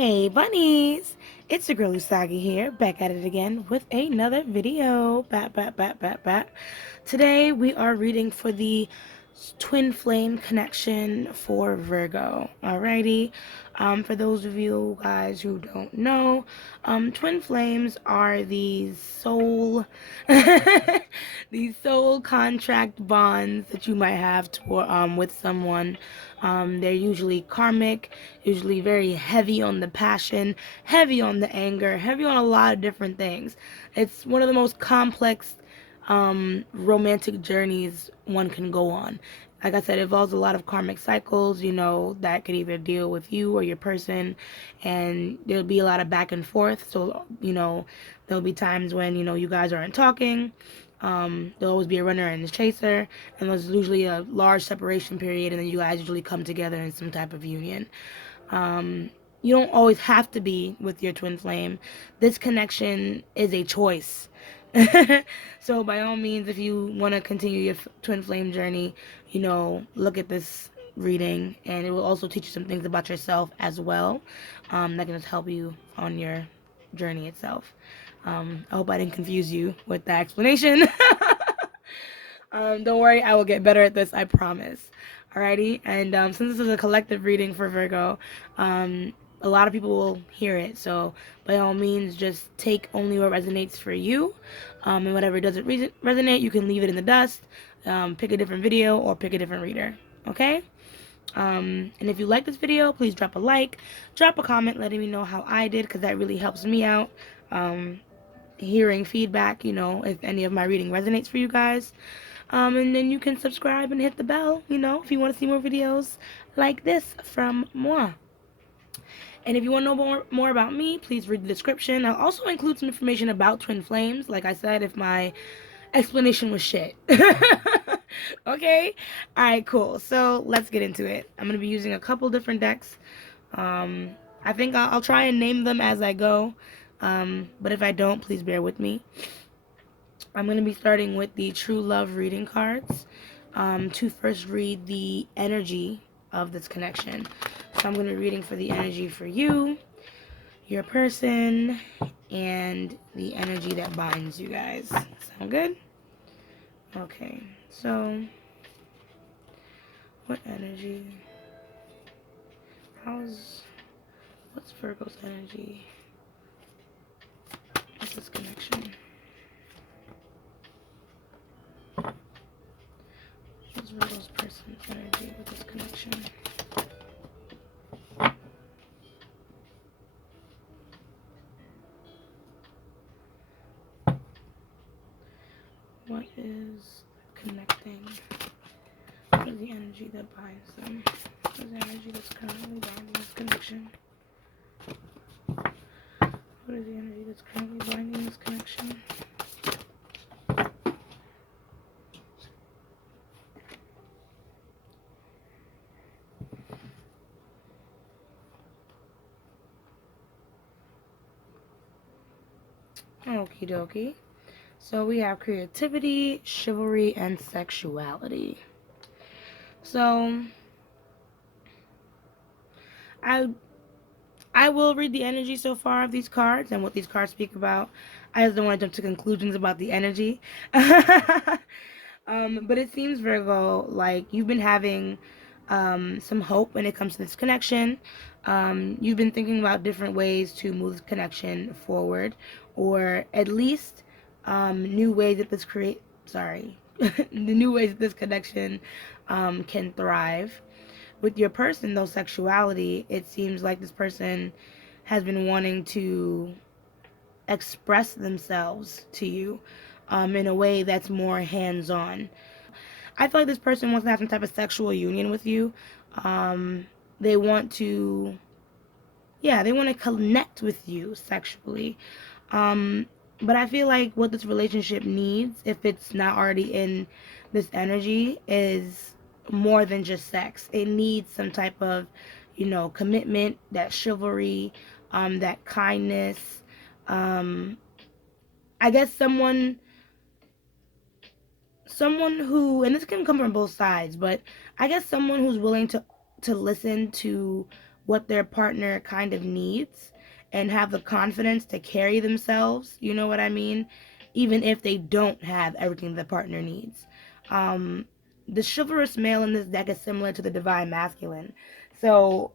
Hey bunnies, it's your girl Usagi here, back at it again with another video. Bat. Today we are reading for the twin flame connection for Virgo. Alrighty. For those of you guys who don't know, twin flames are these soul these soul contract bonds that you might have with someone. They're usually karmic, usually very heavy on the passion, heavy on the anger, heavy on a lot of different things. It's one of the most complex romantic journeys one can go on. Like I said, it involves a lot of karmic cycles, that could either deal with you or your person, and there'll be a lot of back and forth. So, there'll be times when, you guys aren't talking. There'll always be a runner and a chaser, and there's usually a large separation period, and then you guys usually come together in some type of union. You don't always have to be with your twin flame. This connection is a choice. So by all means, if you want to continue your twin flame journey, look at this reading, and it will also teach you some things about yourself as well, that can just help you on your journey itself. I hope I didn't confuse you with the explanation. Don't worry, I will get better at this, I promise. Alrighty, and since this is a collective reading for Virgo, a lot of people will hear it, so by all means, just take only what resonates for you, and whatever doesn't resonate, you can leave it in the dust, pick a different video, or pick a different reader, okay? And if you like this video, please drop a like, drop a comment letting me know how I did, because that really helps me out, hearing feedback, if any of my reading resonates for you guys. And then you can subscribe and hit the bell, if you want to see more videos like this from moi. And if you want to know more about me, please read the description. I'll also include some information about twin flames, like I said, if my explanation was shit. Okay? Alright, cool. So let's get into it. I'm going to be using a couple different decks. I think I'll try and name them as I go. But if I don't, please bear with me. I'm going to be starting with the True Love reading cards, to first read the energy of this connection. So I'm going to be reading for the energy for you, your person, and the energy that binds you guys. Sound good? Okay, so what energy? What's Virgo's energy? What's this connection? What's Virgo's person's energy with this connection? What is connecting? What is the energy that binds them? What is the energy that's currently binding this connection? What is the energy that's currently binding this connection? Okie dokie. So we have creativity, chivalry, and sexuality. So I will read the energy so far of these cards and what these cards speak about. I just don't want to jump to conclusions about the energy. But it seems, Virgo, like you've been having some hope when it comes to this connection. You've been thinking about different ways to move this connection forward, or at least new ways that the new ways that this connection can thrive. With your person, though, sexuality, it seems like this person has been wanting to express themselves to you in a way that's more hands-on. I feel like this person wants to have some type of sexual union with you. They want to, they want to connect with you sexually. But I feel like what this relationship needs, if it's not already in this energy, is more than just sex. It needs some type of, commitment, that chivalry, that kindness. I guess someone who, and this can come from both sides, but I guess someone who's willing to listen to what their partner kind of needs and have the confidence to carry themselves, you know what I mean? Even if they don't have everything the partner needs. The chivalrous male in this deck is similar to the divine masculine. So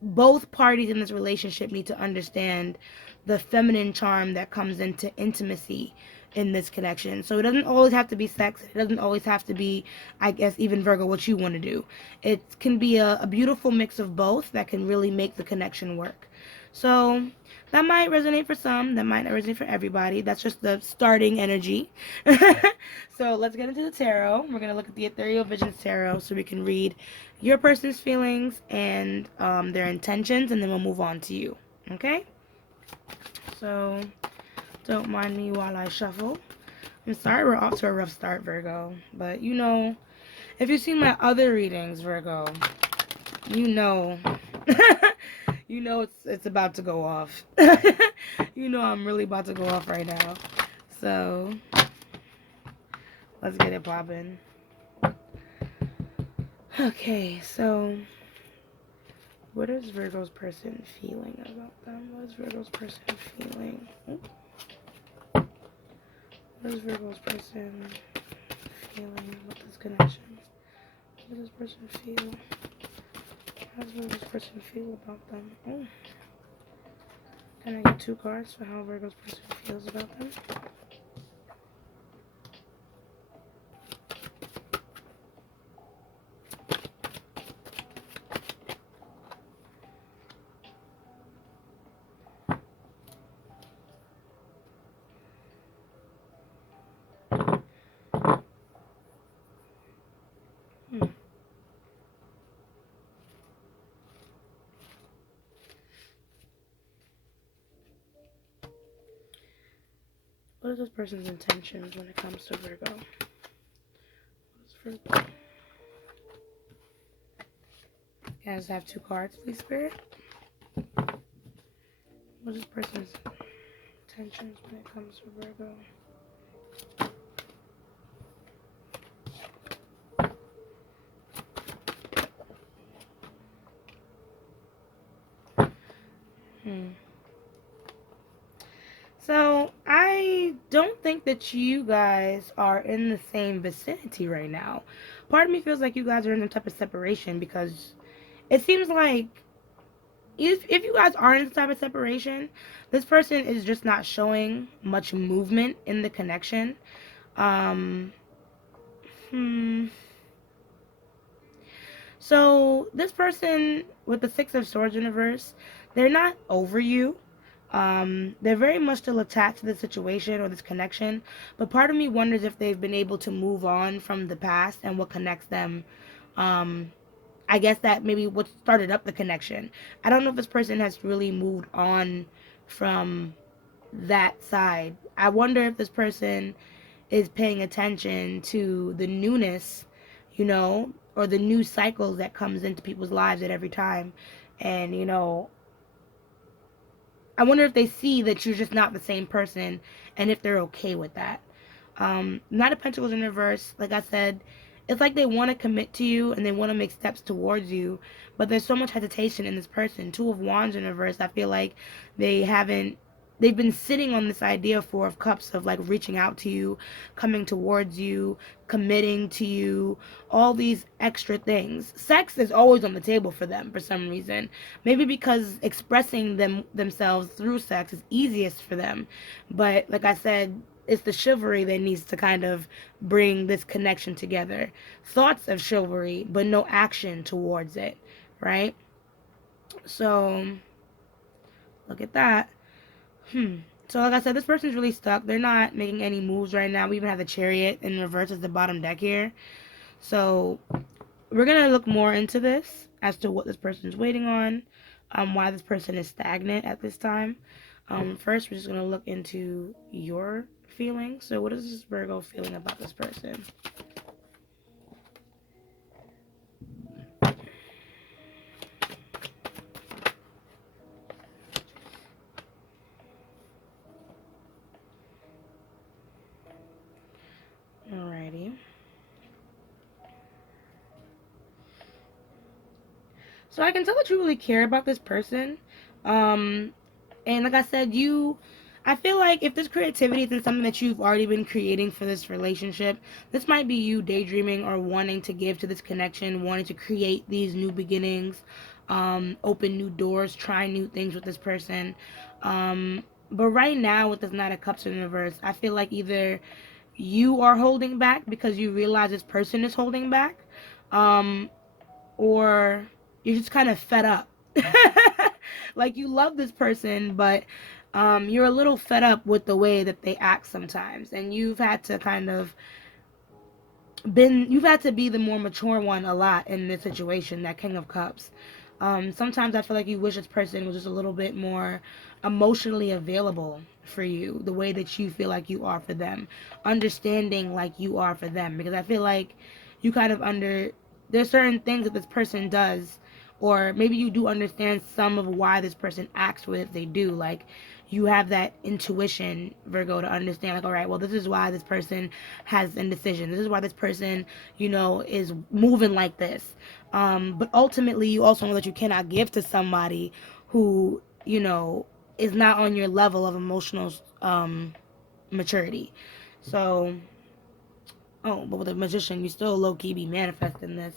both parties in this relationship need to understand the feminine charm that comes into intimacy in this connection. So it doesn't always have to be sex. It doesn't always have to be, I guess, even Virgo, what you want to do. It can be a beautiful mix of both that can really make the connection work. So that might resonate for some. That might not resonate for everybody. That's just the starting energy. So let's get into the tarot. We're going to look at the Ethereal Visions Tarot so we can read your person's feelings and their intentions, and then we'll move on to you. Okay? So don't mind me while I shuffle. I'm sorry we're off to a rough start, Virgo. But you know, if you've seen my other readings, Virgo, you know. You know it's about to go off. You know I'm really about to go off right now. So let's get it poppin'. Okay, so what is Virgo's person feeling about them? What is Virgo's person feeling? What is Virgo's person feeling about this connection? What does this person feel? How does Virgo's person feel about them? Oh. Can I get 2 cards for how Virgo's person feels about them? What is this person's intentions when it comes to Virgo? What is Virgo? Guys, have 2 cards, please, Spirit. What is this person's intentions when it comes to Virgo? So, I don't think that you guys are in the same vicinity right now. Part of me feels like you guys are in some type of separation because it seems like if you guys are in some type of separation, this person is just not showing much movement in the connection. So this person with the 6 of Swords universe, they're not over you. They're very much still attached to the situation or this connection, but part of me wonders if they've been able to move on from the past and what connects them. I guess that maybe what started up the connection. I don't know if this person has really moved on from that side. I wonder if this person is paying attention to the newness, you know, or the new cycles that comes into people's lives at every time. And, you know, I wonder if they see that you're just not the same person and if they're okay with that. Knight of Pentacles in reverse, like I said, it's like they want to commit to you and they want to make steps towards you, but there's so much hesitation in this person. 2 of Wands in reverse, I feel like they've been sitting on this idea, 4 of Cups, of like reaching out to you, coming towards you, committing to you, all these extra things. Sex is always on the table for them for some reason. Maybe because expressing themselves through sex is easiest for them. But like I said, it's the chivalry that needs to kind of bring this connection together. Thoughts of chivalry, but no action towards it, right? So, look at that. So like I said, this person's really stuck. They're not making any moves right now. We even have the Chariot in reverse as the bottom deck here. So we're going to look more into this as to what this person's waiting on, why this person is stagnant at this time. First, we're just going to look into your feelings. So what is this Virgo feeling about this person? Alrighty. So I can tell that you really care about this person. And like I said, I feel like if this creativity isn't something that you've already been creating for this relationship, this might be you daydreaming or wanting to give to this connection, wanting to create these new beginnings, open new doors, try new things with this person. But right now, with this Knight of Cups in reverse, I feel like either you are holding back because you realize this person is holding back, um, or you're just kind of fed up. Like you love this person, but you're a little fed up with the way that they act sometimes, and you've had to be the more mature one a lot in this situation, that King of Cups. Sometimes I feel like you wish this person was just a little bit more emotionally available for you, the way that you feel like you are for them, understanding like you are for them. Because I feel like you kind of there's certain things that this person does, or maybe you do understand some of why this person acts the way that they do. Like you have that intuition, Virgo, to understand, like, all right, well, this is why this person has indecision. This is why this person, is moving like this. But ultimately, you also know that you cannot give to somebody who, is not on your level of emotional maturity. So, but with a magician, you still low key be manifesting this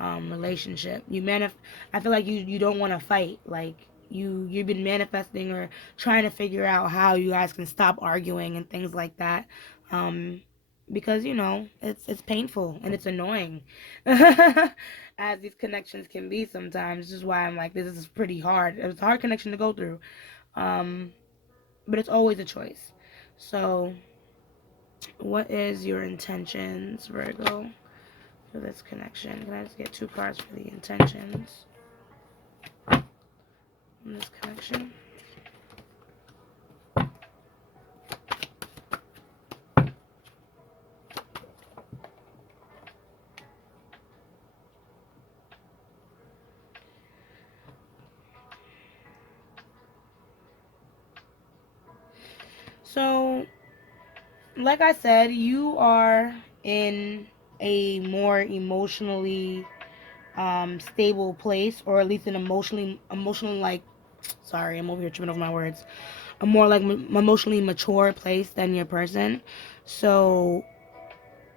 relationship. I feel like you don't want to fight. Like you've been manifesting or trying to figure out how you guys can stop arguing and things like that. Because it's painful and it's annoying, as these connections can be sometimes. This is why I'm like, this is pretty hard. It's a hard connection to go through, but it's always a choice. So what is your intentions, Virgo, for this connection? Can I just get 2 cards for the intentions in this connection? So, like I said, you are in a more emotionally stable place, or at least an emotionally like, sorry, I'm over here tripping over my words, a more like emotionally mature place than your person. So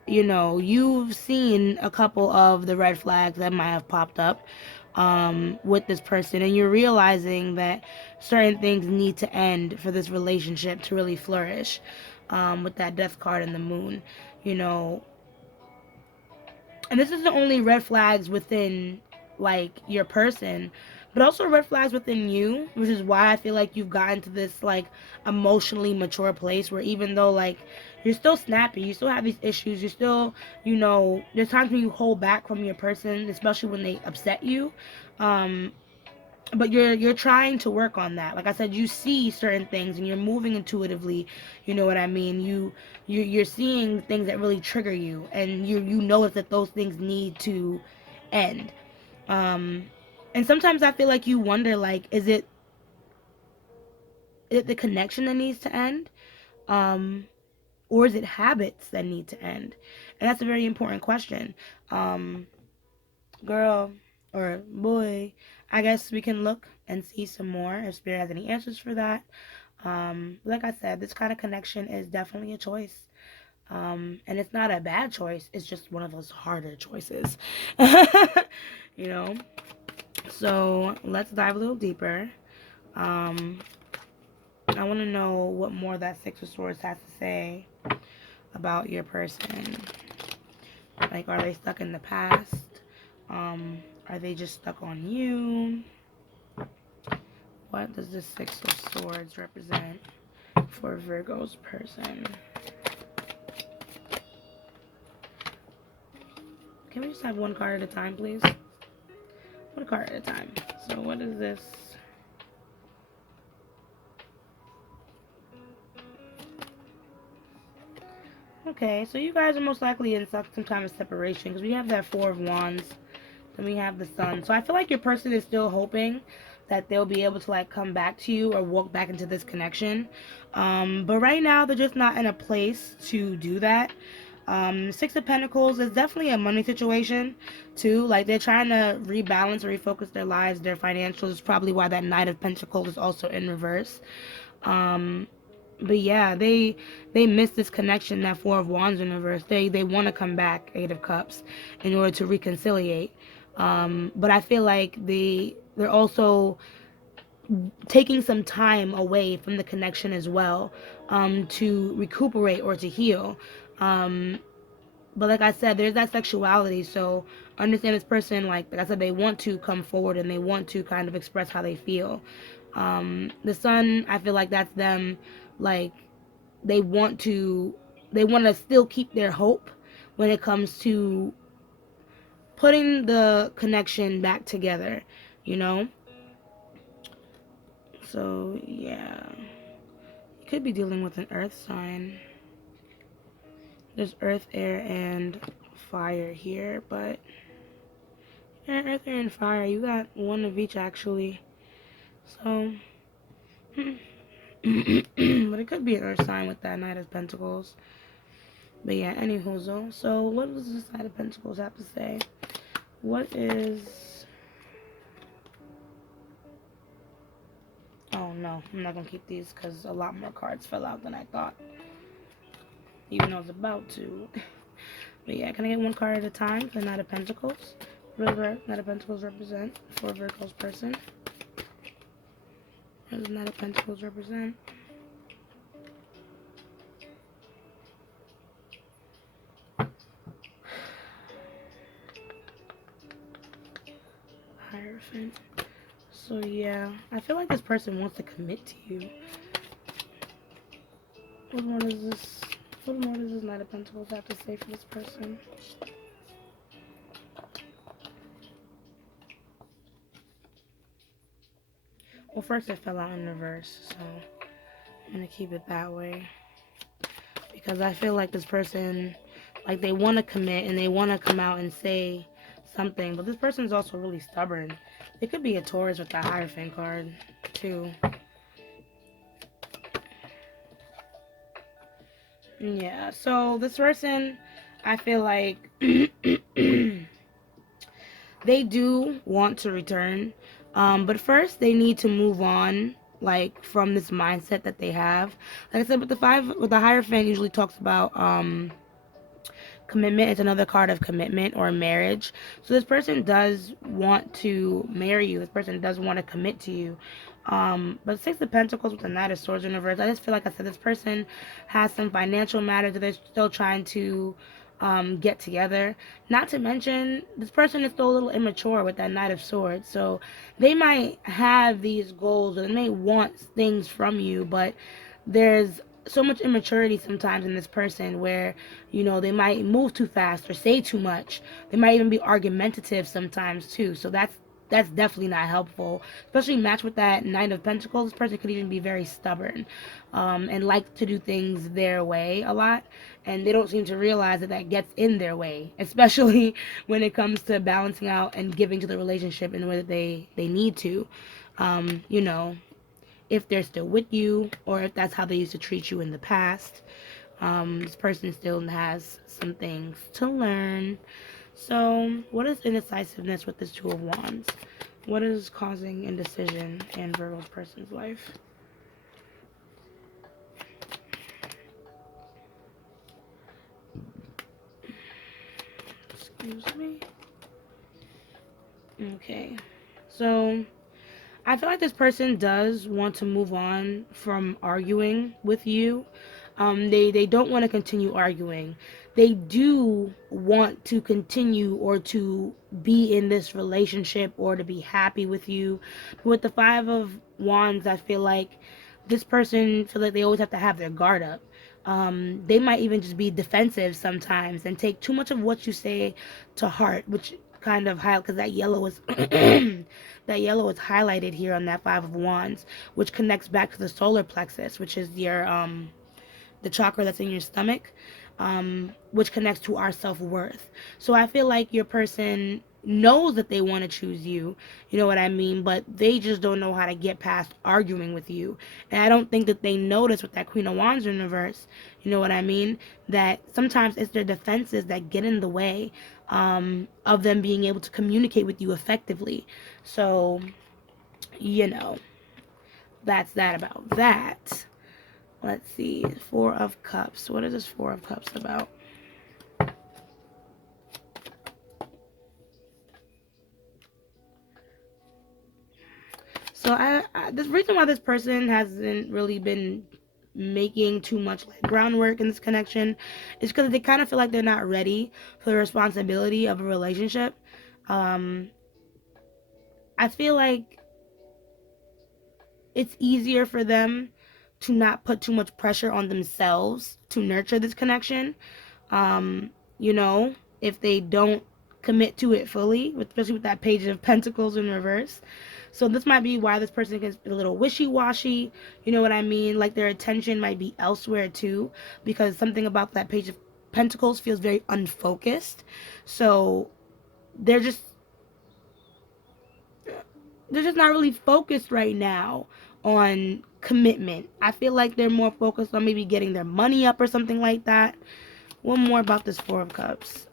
you've seen a couple of the red flags that might have popped up with this person, and you're realizing that certain things need to end for this relationship to really flourish, with that Death card and the Moon. you know and this isn't only red flags within like your person, but also red flags within you, which is why I feel like you've gotten to this like emotionally mature place where even though like you're still snappy, you still have these issues, you're still, there's times when you hold back from your person, especially when they upset you. um but you're trying to work on that. Like I said, you see certain things and you're moving intuitively. You know what I mean? You're seeing things that really trigger you, and you notice that those things need to end. um and sometimes I feel like you wonder, like, is it the connection that needs to end, um or is it habits that need to end? And that's a very important question. um Girl or boy, I guess we can look and see some more if Spirit has any answers for that. Like I said, this kind of connection is definitely a choice. And it's not a bad choice, it's just one of those harder choices. you know? So let's dive a little deeper. Um, I want to know what more that Six of Swords has to say about your person. Like, are they stuck in the past? Are they just stuck on you? What does the Six of Swords represent for Virgo's person? Can we just have one card at a time, please? One card at a time. So what is this? Okay, so you guys are most likely in some kind of separation, because we have that Four of Wands, then we have the Sun. So I feel like your person is still hoping that they'll be able to like come back to you or walk back into this connection. But right now they're just not in a place to do that. Six of Pentacles is definitely a money situation too. Like they're trying to rebalance or refocus their lives, their financials. Is probably why that Knight of Pentacles is also in reverse. But yeah, they miss this connection. That Four of Wands in reverse. They want to come back, Eight of Cups, in order to reconciliate. But I feel like they're also taking some time away from the connection as well, to recuperate or to heal. But like I said, there's that sexuality. So understand this person, like I said, they want to come forward and they want to kind of express how they feel. The Sun, I feel like that's them. Like they want to, they want to still keep their hope when it comes to putting the connection back together. You know. So yeah, you could be dealing with an Earth sign. There's Earth, Air, and Fire here, but yeah, Earth, Air, and Fire, you got one of each actually. So, but it could be an Earth sign with that Knight of Pentacles. But yeah, anywho, so what does this Knight of Pentacles have to say? What is... Oh no, I'm not gonna keep these because a lot more cards fell out than I thought. Even though I was about to. But yeah, can I get one card at a time for Knight of Pentacles? What does Knight of Pentacles represent for Virgo's person? What does Knight of Pentacles represent? Hierophant. So yeah, I feel like this person wants to commit to you. What more does this Knight of Pentacles have to say for this person? Well, first it fell out in reverse, so I'm gonna keep it that way. Because I feel like this person, like they want to commit and they want to come out and say something, but this person is also really stubborn. It could be a Taurus with the Hierophant card, too. Yeah, so this person, I feel like they do want to return, but first they need to move on, like from this mindset that they have. Like I said, with the Hierophant usually talks about commitment. It's another card of commitment or marriage. So this person does want to marry you. This person does want to commit to you. But Six of Pentacles with the Knight of Swords in reverse, I just feel like I said this person has some financial matters that they're still trying to get together. Not to mention, this person is still a little immature with that Knight of Swords. So they might have these goals or they may want things from you, but there's so much immaturity sometimes in this person where, you know, they might move too fast or say too much. They might even be argumentative sometimes too. So that's definitely not helpful, especially matched with that Knight of Pentacles. This person could even be very stubborn, and like to do things their way a lot, and they don't seem to realize that that gets in their way, especially when it comes to balancing out and giving to the relationship in the way that they need to. You know, if they're still with you or if that's how they used to treat you in the past. This person still has some things to learn. So, what is indecisiveness with this Two of Wands? What is causing indecision in Virgo's person's life? Excuse me. Okay. So, I feel like this person does want to move on from arguing with you. They don't want to continue arguing. They do want to continue or to be in this relationship or to be happy with you. But with the Five of Wands, I feel like this person feel like they always have to have their guard up. They might even just be defensive sometimes and take too much of what you say to heart, which kind of highlight because that yellow is that yellow is highlighted here on that Five of Wands, which connects back to the solar plexus, which is your the chakra that's in your stomach, which connects to our self-worth. So I feel like your person knows that they want to choose you, you know what I mean, but they just don't know how to get past arguing with you. And I don't think that they notice with that Queen of Wands in reverse, you know what I mean, that sometimes it's their defenses that get in the way of them being able to communicate with you effectively. So, you know, that's that about that. Let's see, Four of Cups. What is this Four of Cups about? So the reason why this person hasn't really been making too much like groundwork in this connection is because they kind of feel like they're not ready for the responsibility of a relationship. Um, I feel like it's easier for them to not put too much pressure on themselves to nurture this connection. You know, if they don't commit to it fully, especially with that Page of Pentacles in reverse. So this might be why this person gets a little wishy-washy, you know what I mean? Like their attention might be elsewhere too, because something about that Page of Pentacles feels very unfocused. So they're just not really focused right now on commitment. I feel like they're more focused on maybe getting their money up or something like that. One more about this Four of Cups.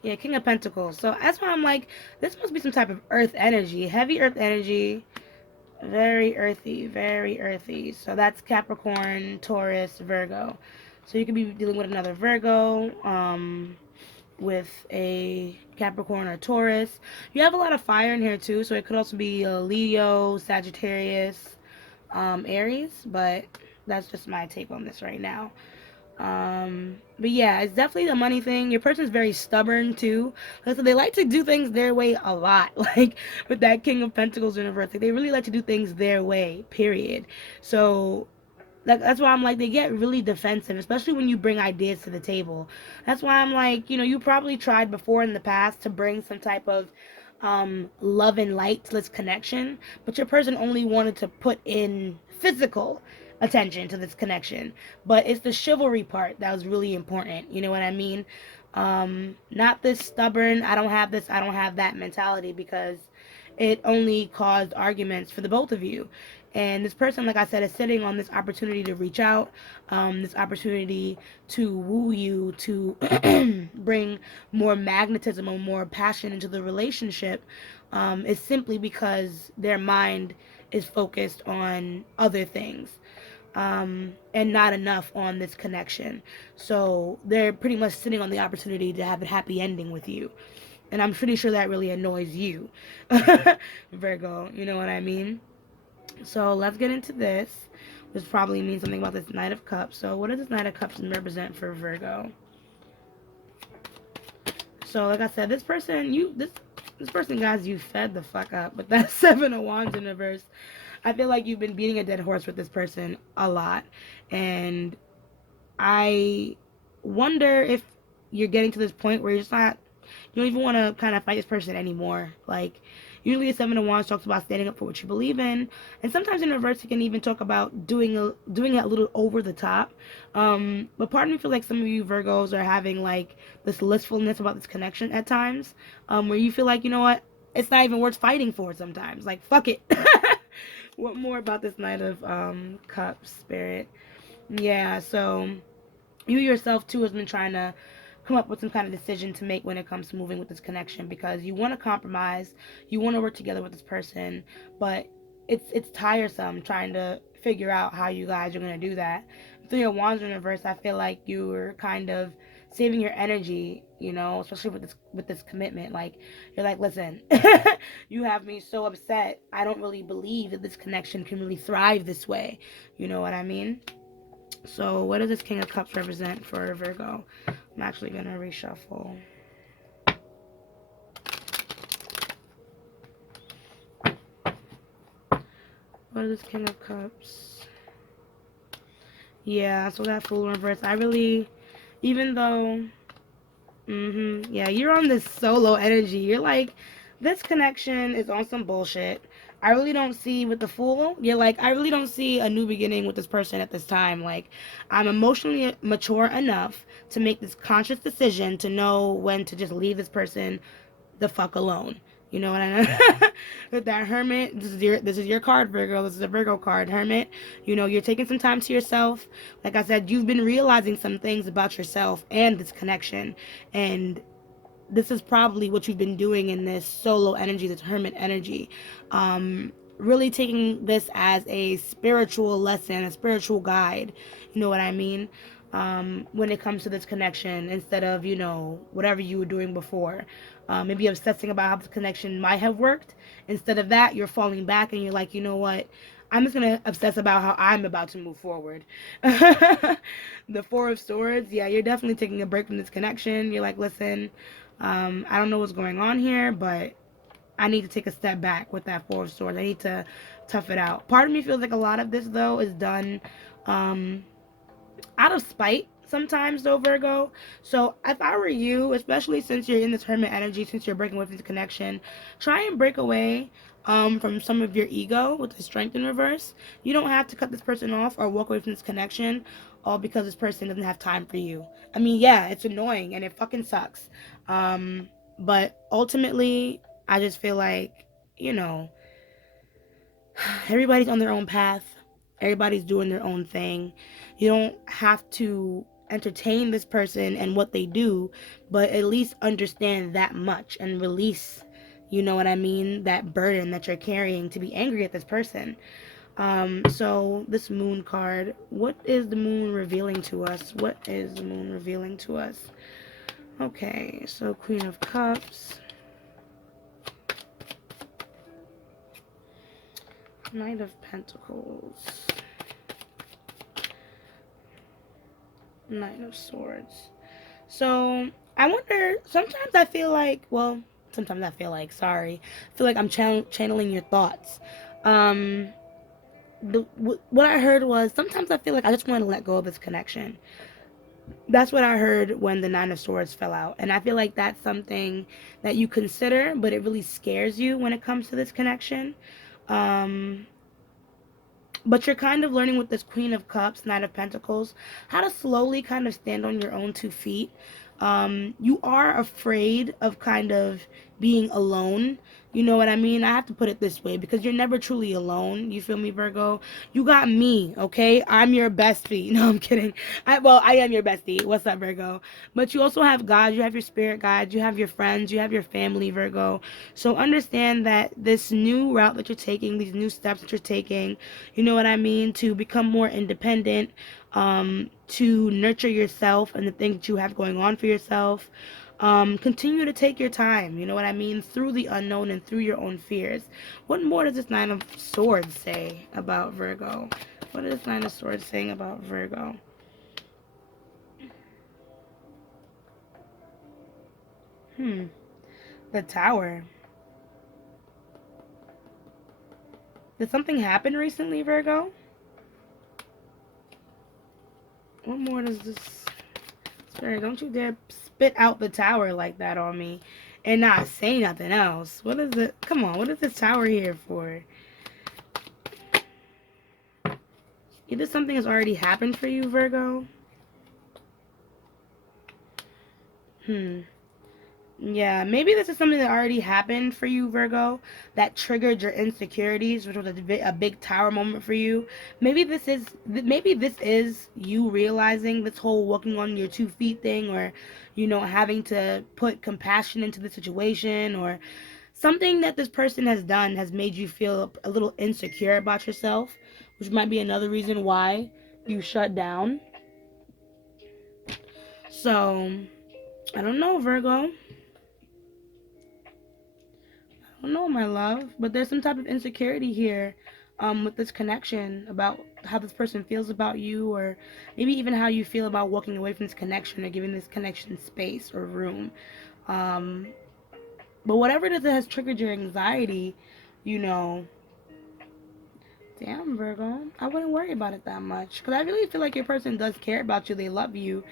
Yeah, King of Pentacles. So that's why I'm like, this must be some type of earth energy. Heavy earth energy. Very earthy. Very earthy. So that's Capricorn, Taurus, Virgo. So you could be dealing with another Virgo, with a Capricorn or Taurus. You have a lot of fire in here too. So it could also be a Leo, Sagittarius, Aries. But that's just my take on this right now. But yeah, it's definitely the money thing. Your person's very stubborn too. So they like to do things their way a lot. Like with that King of Pentacles in reverse, like they really like to do things their way, period. So like that's why I'm like, they get really defensive, especially when you bring ideas to the table. That's why I'm like, you know, you probably tried before in the past to bring some type of love and light to this connection, but your person only wanted to put in physical attention to this connection. But it's the chivalry part that was really important, you know what I mean? Not this stubborn, I don't have this, I don't have that mentality, because it only caused arguments for the both of you. And this person, like I said, is sitting on this opportunity to reach out, this opportunity to woo you, to bring more magnetism or more passion into the relationship, is simply because their mind is focused on other things, and not enough on this connection. So they're pretty much sitting on the opportunity to have a happy ending with you. And I'm pretty sure that really annoys you, Virgo, you know what I mean? So let's get into this, which probably means something about this Knight of Cups. So what does this Knight of Cups represent for Virgo? So like I said, this person, this person, guys, you fed the fuck up with that Seven of Wands in reverse. I feel like you've been beating a dead horse with this person a lot. And I wonder if you're getting to this point where you're just not, you don't even want to kind of fight this person anymore. Like, usually the Seven of Wands talks about standing up for what you believe in, and sometimes in reverse it can even talk about doing it a little over the top. But part of me feels like some of you Virgos are having like this listfulness about this connection at times, where you feel like, you know what, it's not even worth fighting for sometimes. Like, fuck it. What more about this Knight of Cups, Spirit? Yeah, so you yourself too has been trying to come up with some kind of decision to make when it comes to moving with this connection, because you want to compromise, you want to work together with this person, but it's tiresome trying to figure out how you guys are going to do that. Three of Wands in reverse, I feel like you're kind of saving your energy, you know, especially with this commitment. Like, you're like, listen, you have me so upset, I don't really believe that this connection can really thrive this way, you know what I mean? So what does this King of Cups represent for Virgo? I'm actually going to reshuffle. What is this King of Cups? Yeah, so that Fool in reverse. I really, even though, yeah, you're on this solo energy. You're like, This connection is on some bullshit. I really don't see with the Fool. Yeah, like, I really don't see a new beginning with this person at this time. Like, I'm emotionally mature enough to make this conscious decision to know when to just leave this person the fuck alone. You know what I know? With that Hermit, this is your card, Virgo. This is a Virgo card, Hermit. You know, you're taking some time to yourself. Like I said, you've been realizing some things about yourself and this connection, and this is probably what you've been doing in this solo energy, this hermit energy. Really taking this as a spiritual lesson, a spiritual guide. You know what I mean? When it comes to this connection, instead of, you know, whatever you were doing before. Maybe obsessing about how this connection might have worked. Instead of that, you're falling back and you're like, you know what? I'm just gonna obsess about how I'm about to move forward. The Four of Swords, yeah, you're definitely taking a break from this connection. You're like, listen, I don't know what's going on here, but I need to take a step back with that Four of Swords. I need to tough it out. Part of me feels like a lot of this, though, is done out of spite sometimes, though, Virgo. So if I were you, especially since you're in this hermit energy, since you're breaking away from this connection, try and break away from some of your ego with the Strength in reverse. You don't have to cut this person off or walk away from this connection all because this person doesn't have time for you. I mean, yeah, it's annoying and it fucking sucks. But ultimately, I just feel like, you know, everybody's on their own path. Everybody's doing their own thing. You don't have to entertain this person and what they do, but at least understand that much and release, you know what I mean, that burden that you're carrying to be angry at this person. So this moon card, what is the moon revealing to us? What is the moon revealing to us? Okay, so Queen of Cups, Knight of Pentacles, Knight of Swords. So I wonder, sometimes I feel like, sorry, I feel like I'm channeling your thoughts. What I heard was, sometimes I feel like I just want to let go of this connection. That's what I heard when the Nine of Swords fell out. And I feel like that's something that you consider, but it really scares you when it comes to this connection. But you're kind of learning with this Queen of Cups, Knight of Pentacles, how to slowly kind of stand on your own 2 feet. You are afraid of kind of being alone. You know what I mean? I have to put it this way because you're never truly alone. You feel me, Virgo? You got me, okay? I'm your bestie. No, I'm kidding. I am your bestie. What's up, Virgo? But you also have God. You have your spirit guide. You have your friends. You have your family, Virgo. So understand that this new route that you're taking, these new steps that you're taking, you know what I mean, to become more independent, to nurture yourself and the things that you have going on for yourself. Continue to take your time, you know what I mean, through the unknown and through your own fears. What more does this Nine of Swords say about Virgo? What is this Nine of Swords saying about Virgo? The Tower. Did something happen recently, Virgo? What more does this... Spirit, don't you dare spit out the Tower like that on me and not say nothing else. What is it? Come on, what is this Tower here for? Either something has already happened for you, Virgo. Yeah, maybe this is something that already happened for you, Virgo, that triggered your insecurities, which was a big tower moment for you. Maybe this is you realizing this whole walking on your 2 feet thing, or, you know, having to put compassion into the situation, or something that this person has done has made you feel a little insecure about yourself, which might be another reason why you shut down. So, I don't know, Virgo. No, my love, but there's some type of insecurity here with this connection about how this person feels about you, or maybe even how you feel about walking away from this connection or giving this connection space or room. But whatever it is that has triggered your anxiety, you know, damn, Virgo, I wouldn't worry about it that much, because I really feel like your person does care about you. They love you.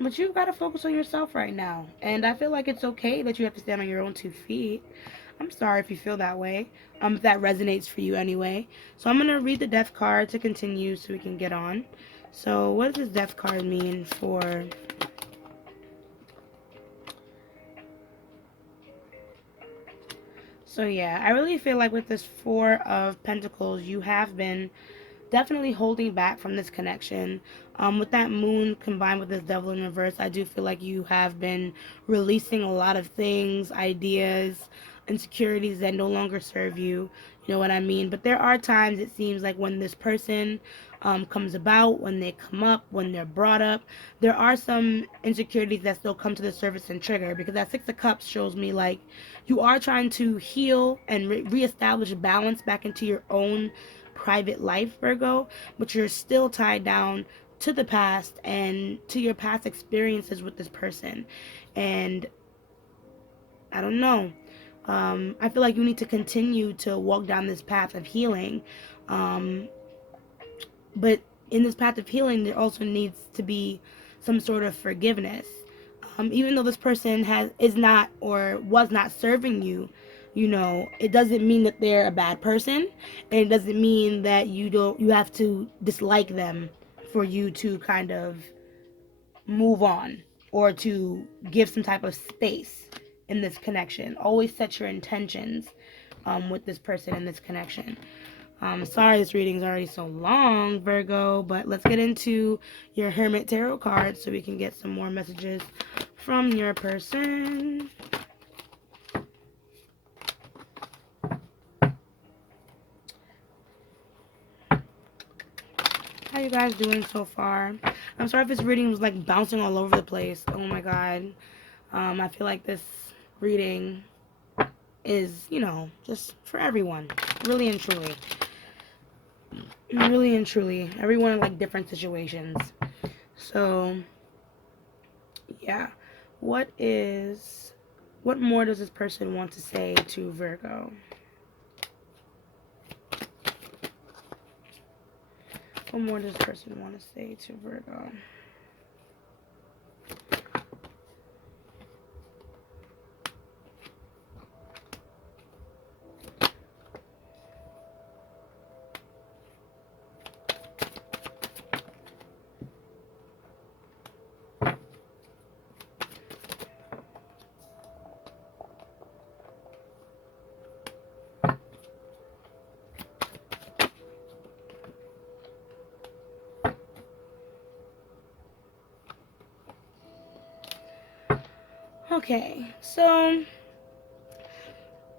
But you've got to focus on yourself right now. And I feel like it's okay that you have to stand on your own 2 feet. I'm sorry if you feel that way. If that resonates for you anyway. So I'm going to read the death card to continue so we can get on. So what does this death card mean for... So yeah, I really feel like with this Four of Pentacles, you have been definitely holding back from this connection. With that moon combined with this devil in reverse, I do feel like you have been releasing a lot of things, ideas, insecurities that no longer serve you. You know what I mean? But there are times it seems like when this person comes about, when they come up, when they're brought up, there are some insecurities that still come to the surface and trigger, because that Six of Cups shows me like you are trying to heal and reestablish balance back into your own private life, Virgo, but you're still tied down to the past and to your past experiences with this person. And I don't know. I feel like you need to continue to walk down this path of healing. But in this path of healing, there also needs to be some sort of forgiveness. Even though this person is not or was not serving you, you know, it doesn't mean that they're a bad person, and it doesn't mean that you have to dislike them for you to kind of move on or to give some type of space in this connection. Always set your intentions with this person in this connection. Sorry this reading is already so long, Virgo, but let's get into your Hermit Tarot card so we can get some more messages from your person. How you guys doing so far? I'm sorry if this reading was like bouncing all over the place. Oh my god. I feel like this reading is, you know, just for everyone. Really and truly. Really and truly. Everyone in like different situations. So, yeah. What more does this person want to say to Virgo? What more does this person want to say to Virgo? Okay, so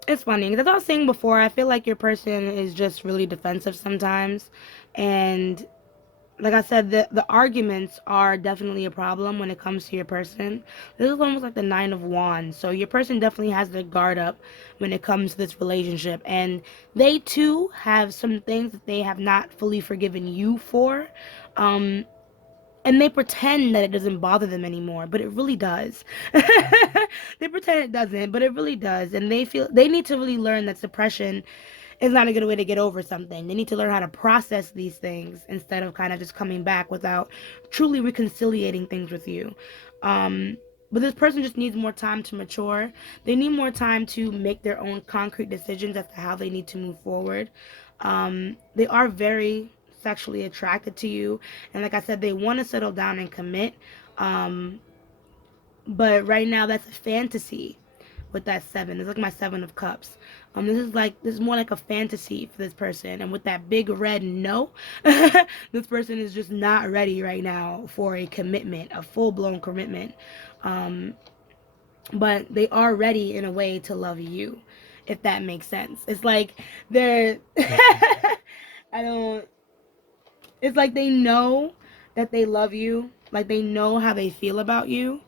it's funny because as I was saying before, I feel like your person is just really defensive sometimes, and like I said, the arguments are definitely a problem when it comes to your person. This is almost like the Nine of Wands, so your person definitely has their guard up when it comes to this relationship, and they too have some things that they have not fully forgiven you for. And they pretend that it doesn't bother them anymore, but it really does. They pretend it doesn't, but it really does. And they need to really learn that suppression is not a good way to get over something. They need to learn how to process these things instead of kind of just coming back without truly reconciliating things with you. But this person just needs more time to mature. They need more time to make their own concrete decisions as to how they need to move forward. They are very sexually attracted to you, and like I said, they want to settle down and commit. But right now, that's a fantasy with that seven. It's like my Seven of Cups. This is more like a fantasy for this person. And with that big red no, this person is just not ready right now for a commitment, a full-blown commitment. But they are ready in a way to love you, if that makes sense. It's like they're, I don't, it's like they know that they love you, like they know how they feel about you,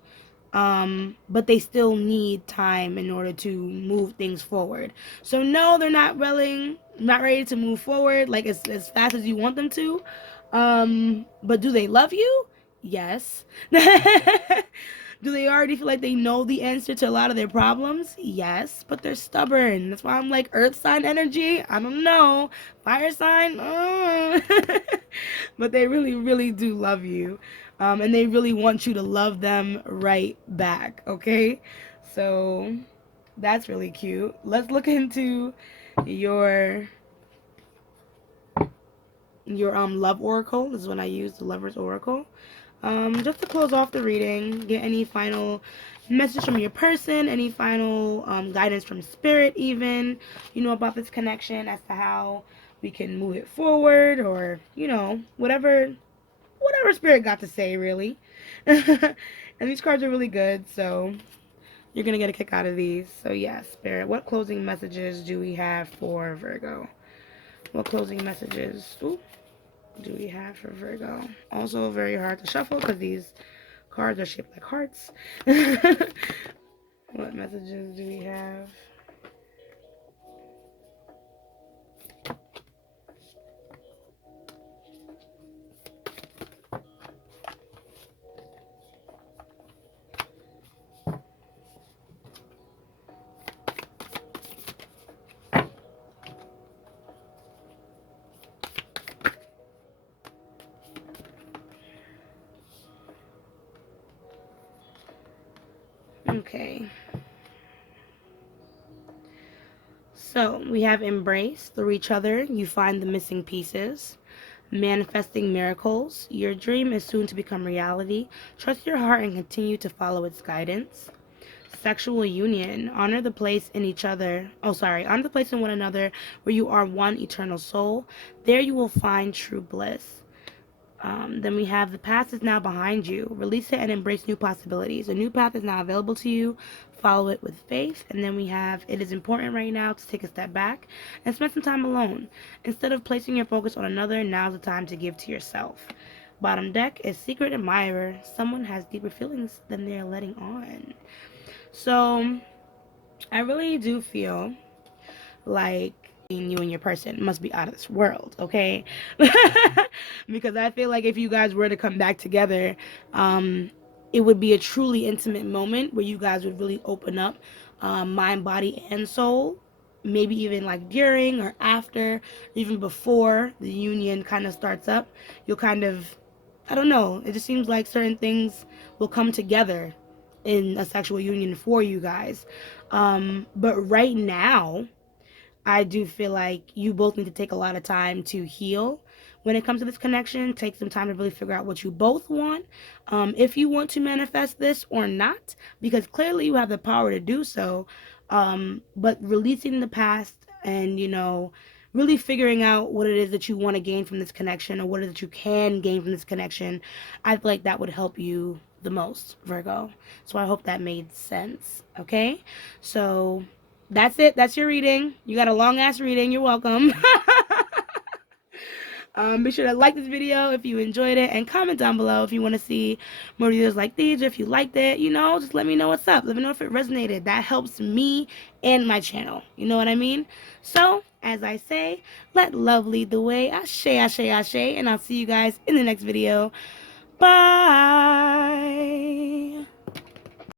but they still need time in order to move things forward. So no, they're not ready to move forward like as fast as you want them to. But do they love you? Yes. Do they already feel like they know the answer to a lot of their problems? Yes, but they're stubborn. That's why I'm like earth sign energy. I don't know. Fire sign? But they really, really do love you. and they really want you to love them right back, okay? So that's really cute. Let's look into your love oracle. This is when I use the Lover's Oracle. Just to close off the reading, get any final message from your person, any final guidance from spirit, even, about this connection as to how we can move it forward, or, whatever spirit got to say, really. And these cards are really good, so you're going to get a kick out of these. So, yeah, spirit, what closing messages do we have for Virgo? What closing messages do we have for Virgo? Also very hard to shuffle because these cards are shaped like hearts. What messages do we have? Okay. So we have embrace. Through each other, you find the missing pieces. Manifesting miracles. Your dream is soon to become reality. Trust your heart and continue to follow its guidance. Sexual union. Honor the place in each other. Honor the place in one another where you are one eternal soul. There you will find true bliss. Then we have the past is now behind you. Release it and embrace new possibilities. A new path is now available to you. Follow it with faith. And then we have it is important right now to take a step back and spend some time alone. Instead of placing your focus on another, now's the time to give to yourself. Bottom deck is secret admirer. Someone has deeper feelings than they're letting on. So I really do feel like you and your person must be out of this world, okay? Because I feel like if you guys were to come back together, it would be a truly intimate moment where you guys would really open up, mind, body, and soul. Maybe even like during or after, even before the union kind of starts up, you'll kind of, I don't know, it just seems like certain things will come together in a sexual union for you guys. But right now, I do feel like you both need to take a lot of time to heal when it comes to this connection. Take some time to really figure out what you both want, if you want to manifest this or not, because clearly you have the power to do so. But releasing the past and, really figuring out what it is that you want to gain from this connection, or what it is that you can gain from this connection, I feel like that would help you the most, Virgo. So I hope that made sense. Okay? So that's it. That's your reading. You got a long ass reading. You're welcome. Be sure to like this video if you enjoyed it, and comment down below if you want to see more videos like these, or if you liked it, just let me know what's up. Let me know if it resonated. That helps me and my channel. You know what I mean? So, as I say, let love lead the way. Ashe, ashe, ashe, and I'll see you guys in the next video. Bye.